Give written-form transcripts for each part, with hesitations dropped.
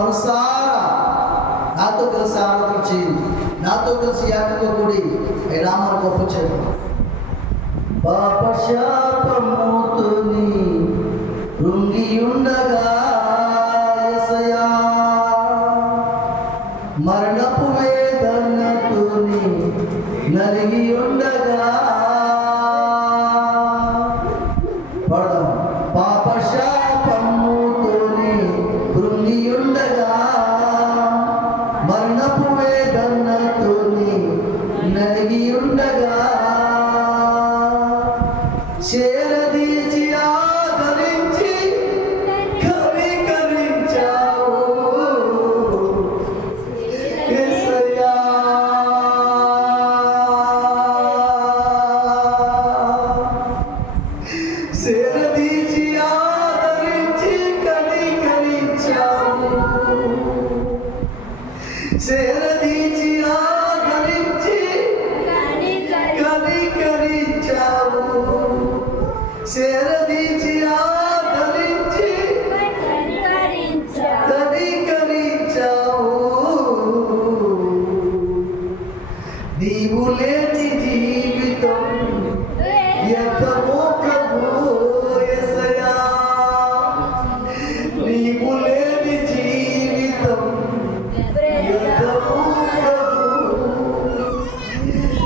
మనసారా నాతో కలిసి ఆరాధన చేయండి, నాతో కలిసి ఏకతో కూడి నామను గొప్ప చేయండి. పాప శాపముతోని కృంగియుండగా యేసయ్యా, మరణపు వేదనతోని నలిగియుండగా పడదాం. పాప శాపముతోని కృంగియుండగా మరణపు వేదనతోని నలిగియుండగా చేరదీచి ఆదరించి కనికరించావు యేసయ్యా. చేరదీచి ఆదరించి కనికరించావు, చేరదీచి ఆదరించి కనికరించావు, చేరదీచి ఆదరించి కనికరించావు. నీవు లేని జీవితం వ్యర్థమో ప్రభు యేసయ్యా, నీవు లేని జీవితం వ్యర్థమో ప్రభు.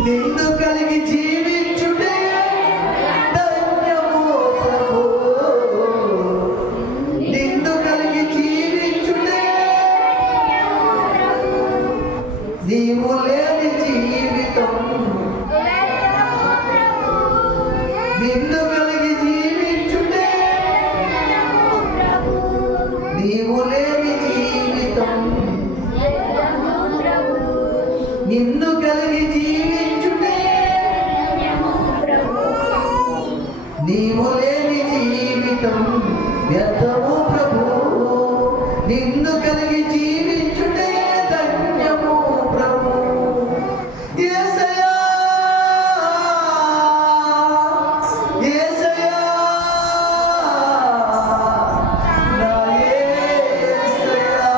నిన్ను కలిగి జీవించుటే ధన్యమో ప్రభు, నిన్ను కలిగి జీవించుటే. నీవు లేని జీవితం, నిన్ను కలిగి జీవించుటే. నీవు లేని జీవితం, నిన్ను కలిగి జీవించుటే. నీవు లేని జీవితం వ్యర్థము ప్రభు, నిన్ను కలిగి జీవించుటే ధన్యము ప్రభు. యేసయ్యా, యేసయ్యా, నా యేసయ్యా,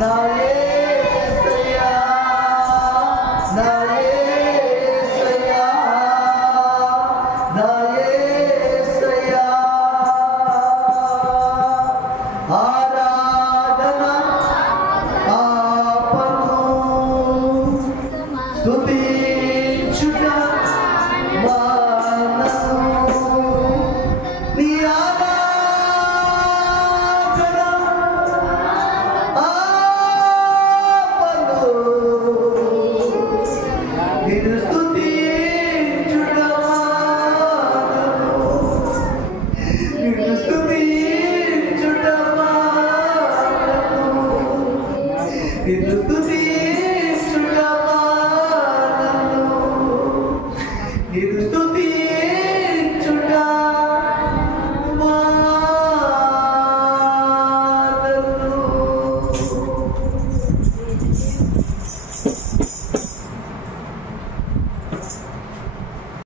నా యేసయ్యా, నా యేసయ్యా, నా యేసయ్యా. ఆరాధన ఆపను, స్తుతించుట మానను. నీ ఆరాధన ఆపను, నిన్ను స్తుతించుట మానను, నిన్ను స్తుతించుట మానను, నిన్ను స్తుతించుట మానను, నిన్ను